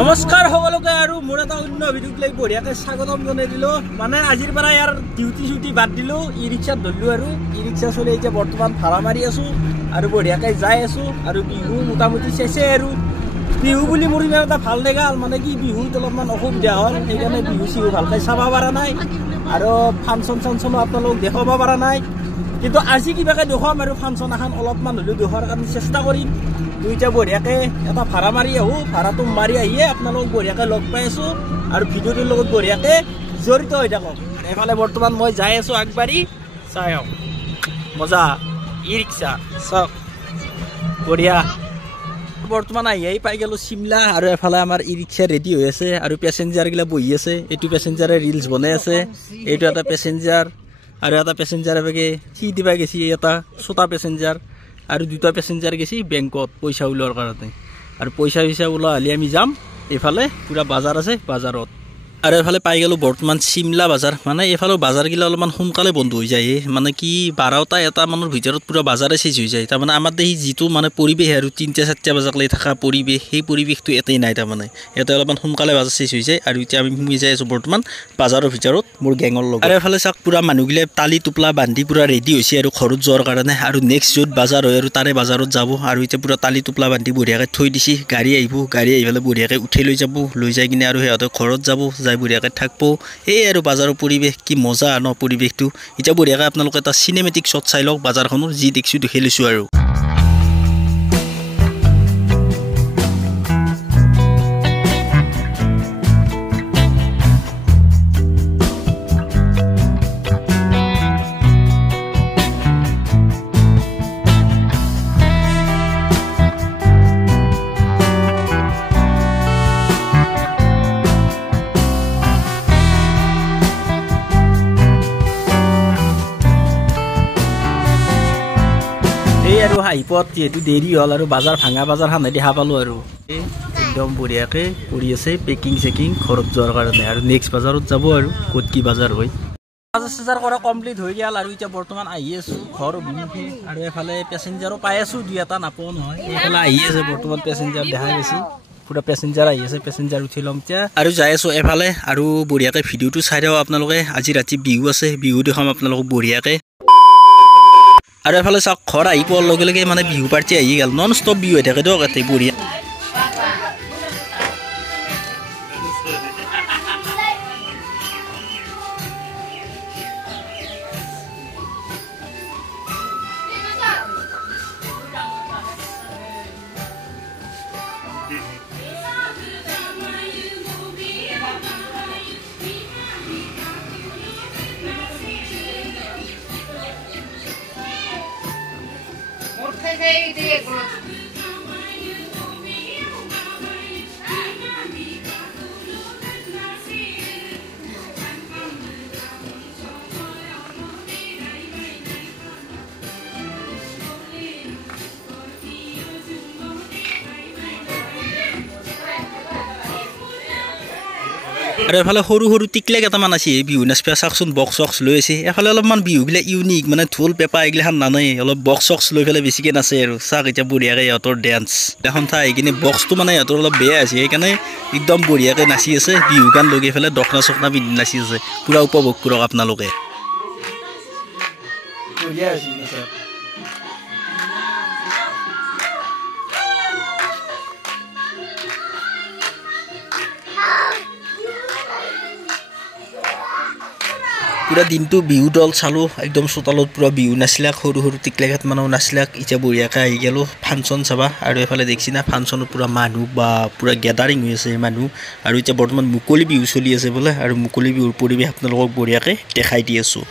নমস্কাৰ সকলোকে আৰু মোৰ এটা অন্য ভিডিঅ'ত লৈ বঢ়িয়াকৈ স্বাগতম জনাই দিলোঁ। মানে আজিৰ পৰা ইয়াৰ ডিউটি বাদ দিলোঁ, ই ৰিক্সাত ধৰিলোঁ আৰু ই ৰিক্সা চলি এতিয়া বৰ্তমান ভাড়া মাৰি আছোঁ আৰু বঢ়িয়াকৈ যাই আছোঁ। আৰু বিহু মোটামুটি চেছে আৰু বিহু বুলি মোৰ ইমান এটা ভাল নেগাল, মানে কি বিহুত অলপমান অসুবিধা হ'ল, সেইকাৰণে বিহু চিহু ভালকৈ চাব পৰা নাই আৰু ফাংচন চাংচনো আপোনালোক দেখাব পৰা নাই। কিন্তু আজি কিবাকৈ দেখুৱাম আৰু ফাংচন এখন অলপমান হ'লেও দেখুৱাৰ কাৰণে চেষ্টা কৰিম। দুইটা বঢ়িয়াকৈ এটা ভাড়া মাৰি আহোঁ, ভাড়াটো মাৰি আহিয়ে আপোনালোক বঢ়িয়াকৈ লগ পাই আছোঁ আৰু ভিডিঅ'টোৰ লগত বঢ়িয়াকৈ জড়িত হৈ থাকক। এইফালে বৰ্তমান মই যাই আছোঁ আগবাঢ়ি, চাই আহক মজা ই ৰিক্সা চাওক বঢ়িয়া। বৰ্তমান আহি পাই গ'লোঁ চিমলা আৰু এফালে আমাৰ ই ৰিক্সা ৰেডি হৈ আছে আৰু পেচেঞ্জাৰগিলা বহি আছে। এইটো পেচেঞ্জাৰে ৰিলছ বনাই আছে, এইটো এটা পেচেঞ্জাৰ আৰু এটা পেচেঞ্জাৰ এবাগে সি দিবা গেছি, এটা ছটা পেচেঞ্জাৰ আৰু দুটা পেচেঞ্জাৰ গেছি বেংকত পইচা ওলোৱাৰ কাৰণে। আৰু পইচা ওলোৱা হ'লে আমি যাম এইফালে, পূৰা বাজাৰ আছে বাজাৰত। আৰু এইফালে পাই গ'লোঁ বৰ্তমান চিমলা বাজাৰ। মানে এইফালেও বাজাৰগিলা অলপমান সোনকালে বন্ধ হৈ যায়, মানে কি 12টা মানৰ ভিতৰত পূৰা বাজাৰে চেজ হৈ যায়। তাৰমানে আমাৰ দেশী যিটো মানে পৰিৱেশ আৰু 3টা-4টা বজালৈ থকা পৰিৱেশ, সেই পৰিৱেশটো এতেই নাই। তাৰমানে ইয়াতে অলপমান সোনকালে বাজাৰ চেজ হৈ যায়। আৰু এতিয়া আমি সোমাই যাই আছোঁ বৰ্তমান বাজাৰৰ ভিতৰত মোৰ গেঙৰ লগত। আৰু এইফালে চাওক পূৰা মানুহগিলা টালি টোপলা বান্ধি পূৰা ৰেডি হৈছে আৰু ঘৰত যোৱাৰ কাৰণে। আৰু নেক্সট য'ত বাজাৰ হয় আৰু তাৰে বাজাৰত যাব। আৰু এতিয়া পূৰা টালি টোপলা বান্ধি বঢ়িয়াকৈ থৈ দিছে, গাড়ী আহিব, গাড়ী আহি পেলাই বঢ়িয়াকৈ উঠাই লৈ যাব, লৈ যাই কিনে আৰু সিহঁতে ঘৰত যাব, যাই বঢ়িয়াকৈ থাকব। এই আৰু বাজাৰৰ পৰিৱেশ কি মজা ন পৰিৱেশটো। এতিয়া বঢ়িয়াকৈ আপোনালোকে এটা চিনেমেটিক শ্বট চাই লওক বাজাৰখনৰ, যি দেখিছোঁ দেখি লৈছোঁ আৰু। আৰু হাইপত যিহেতু দেৰি হ'ল আৰু বাজাৰ ভাঙা বাজাৰখন দেখা পালোঁ আৰু একদম বঢ়িয়াকৈ কৰি আছে পেকিং চেকিং ঘৰত যোৱাৰ কাৰণে। আৰু নেক্সট বাজাৰত যাব আৰু ক'ত কি বাজাৰ হয়। বাজাৰ চাজাৰ কৰা কমপ্লিট হৈ গ'ল আৰু এতিয়া বৰ্তমান আহি আছোঁ ঘৰ অভিমুখে। আৰু এফালে পেচেঞ্জাৰো পাই আছোঁ, দুই এটা নাপাওঁ নহয়। এইফালে আহি আছে বৰ্তমান পেচেঞ্জাৰ দেখা গৈছে, পুৰা পেচেঞ্জাৰ আহি আছে, পেচেঞ্জাৰ উঠি ল'ম এতিয়া আৰু যাই আছোঁ এফালে। আৰু বঢ়িয়াকৈ ভিডিঅ'টো চাই দিয়ক আপোনালোকে। আজি ৰাতি বিহু আছে, বিহু দেখাম আপোনালোকক বঢ়িয়াকৈ। আৰু এফালে চাওক ঘৰ আহি পোৱাৰ লগে লগে মানে বিহু পাৰ্টি আহি গ'ল, নন ষ্টপ বিহু হৈ থাকে দিয়ক ইয়াতে বঢ়িয়া। আৰু এফালে সৰু সৰু টিকলা কেইটামান আছে বিহু নাচপা চাওকচোন, বক্স চক্স লৈ আছে। এফালে অলপমান বিহুবিলাক ইউনিক, মানে ঢোল পেপা এইগিলাখান নানাই, অলপ বক্স চক্স লৈ পেলাই বেছিকৈ নাচে আৰু চাওক এতিয়া বঢ়িয়াকৈ ইহঁতৰ ডেন্স। এখন ঠাই আহি কিনে বক্সটো মানে ইহঁতৰ অলপ বেয়া আছে, সেইকাৰণে একদম বঢ়িয়াকৈ নাচি আছে। বিহু গান লগাই পেলাই দখনা চখনা পিন্ধি নাচি আছে, পূৰা উপভোগ কৰক আপোনালোকে। পুৰা দিনটো বিহু দল চালোঁ, একদম চোতালত পুৰা বিহু নাচলাক, সৰু সৰু টিকলাঘাট মানুহ নাচলাক। এতিয়া বঢ়িয়াকৈ আহি গ'লোঁ ফাংচন চাবা। আৰু এইফালে দেখিছি না ফাংচনত পুৰা মানুহ বা পুৰা গেদাৰিং হৈ আছে মানুহ। আৰু এতিয়া বৰ্তমান মুকলি বিহু চলি আছে বোলে, আৰু মুকলি বিহুৰ পৰিৱেশ আপোনালোকক বঢ়িয়াকৈ দেখাই দি আছোঁ।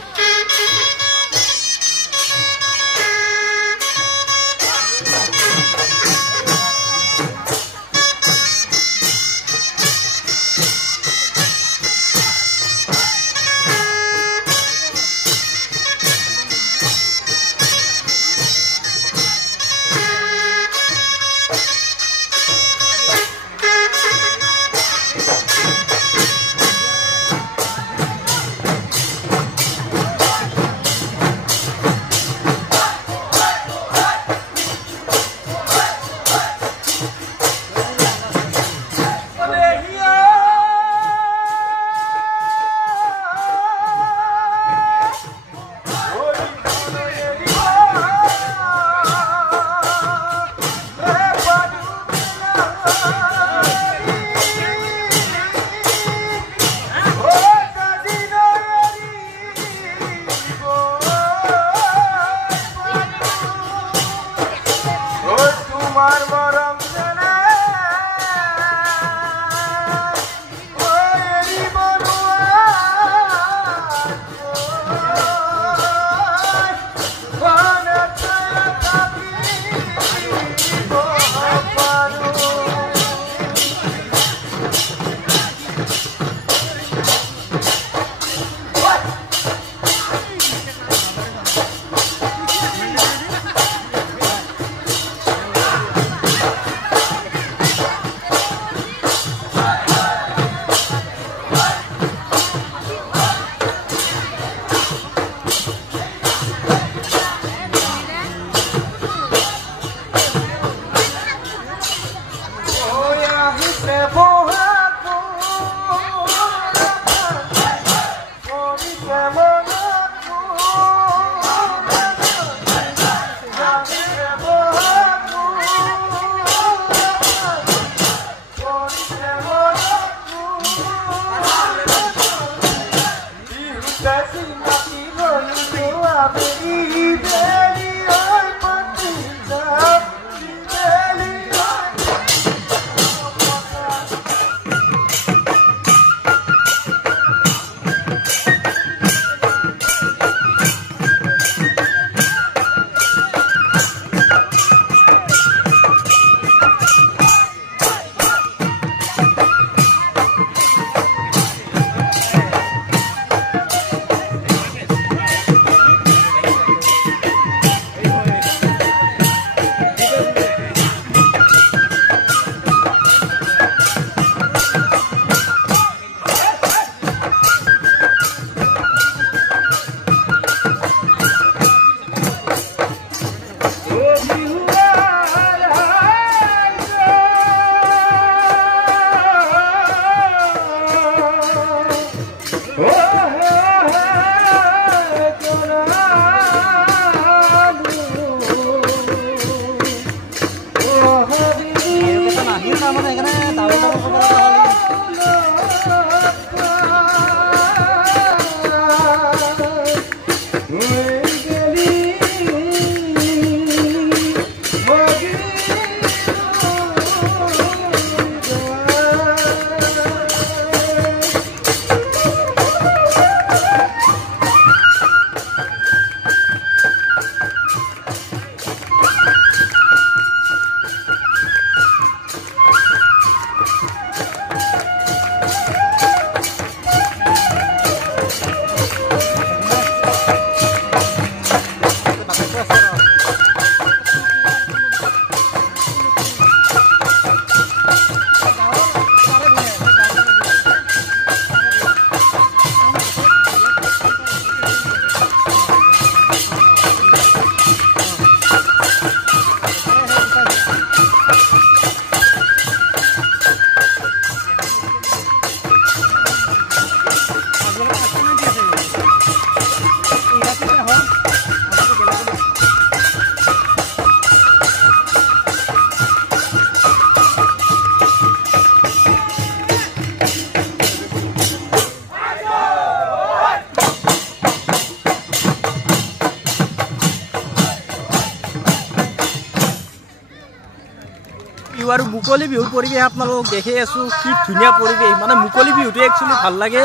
আৰু মুকলি বিহুৰ পৰিৱেশ আপোনালোকক দেখি আছোঁ কি ধুনীয়া পৰিৱেশ মানে মুকলি বিহুটো একচুৱেলি ভাল লাগে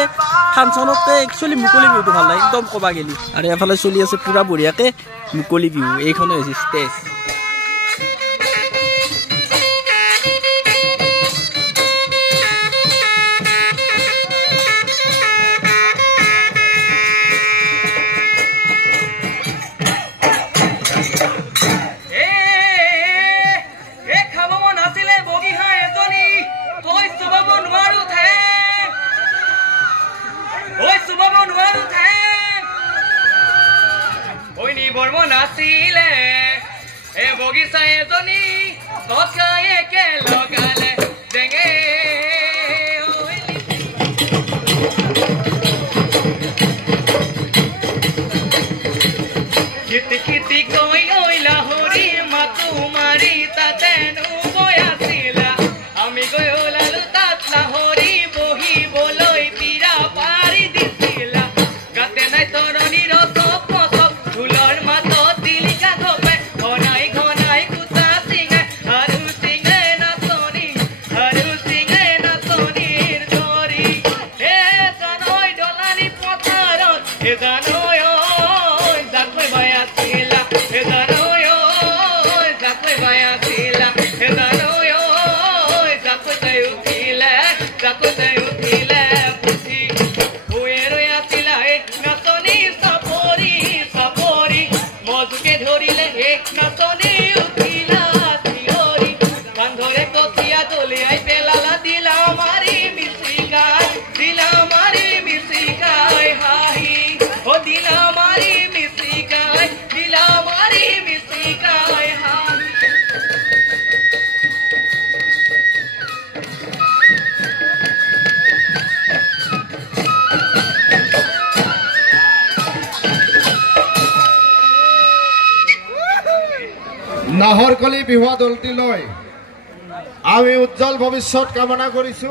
ফাংচনতকে একচুৱেলি মুকলি বিহুটো ভাল লাগে একদম ক'বা গেলি আৰু এফালে চলি আছে পুৰা বঢ়িয়াকে মুকলি বিহু এইখনে হৈছে ষ্টেজ নাছিলে এ বগিচা এজনী ককাই একে লগালে ডেঙে খিটি খিটি কৈ ঐ লাহৰি মাতো মাৰি তাতেনো গৈ আছিলা আমি গৈ ওলালো তাত লাহৰি বহিবলৈ পীৰা পাৰি দিছিলা গাতে নাই তৰণিৰ নাহৰকলি বিহুৱা দলটিলৈ আমি উজ্জ্বল ভৱিষ্যত কামনা কৰিছো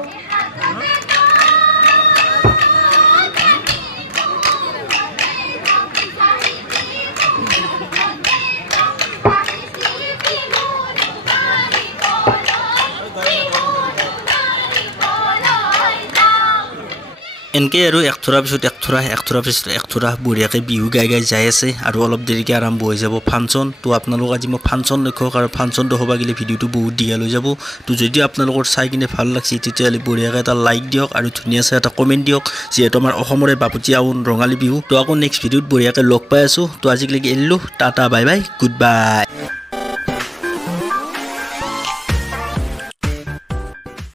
এনকে আৰু একথৰা পিছত একথৰা পিছত একথৰা বঢ়িয়াকৈ বিহু গাই যাই আছে আৰু অলপ দেৰিকৈ আৰম্ভ হৈ যাব ফাংচন তো আপোনালোক আজি মই ফাংচন দেখুৱাওক আৰু ফাংচনটো হ'ব গ'লে ভিডিঅ'টো বহুত দীঘল হৈ যাব তো যদি আপোনালোকৰ চাই কিনে ভাল লাগছে তেতিয়াহ'লে বঢ়িয়াকৈ এটা লাইক দিয়ক আৰু ধুনীয়া চাই এটা কমেণ্ট দিয়ক যিহেতু আমাৰ অসমৰে বাপুতি আহোন ৰঙালী বিহু তো আকৌ নেক্সট ভিডিঅ'ত বঢ়িয়াকৈ লগ পাই আছোঁ তো আজিলৈকে এৰিলোঁ tata bye bye good bye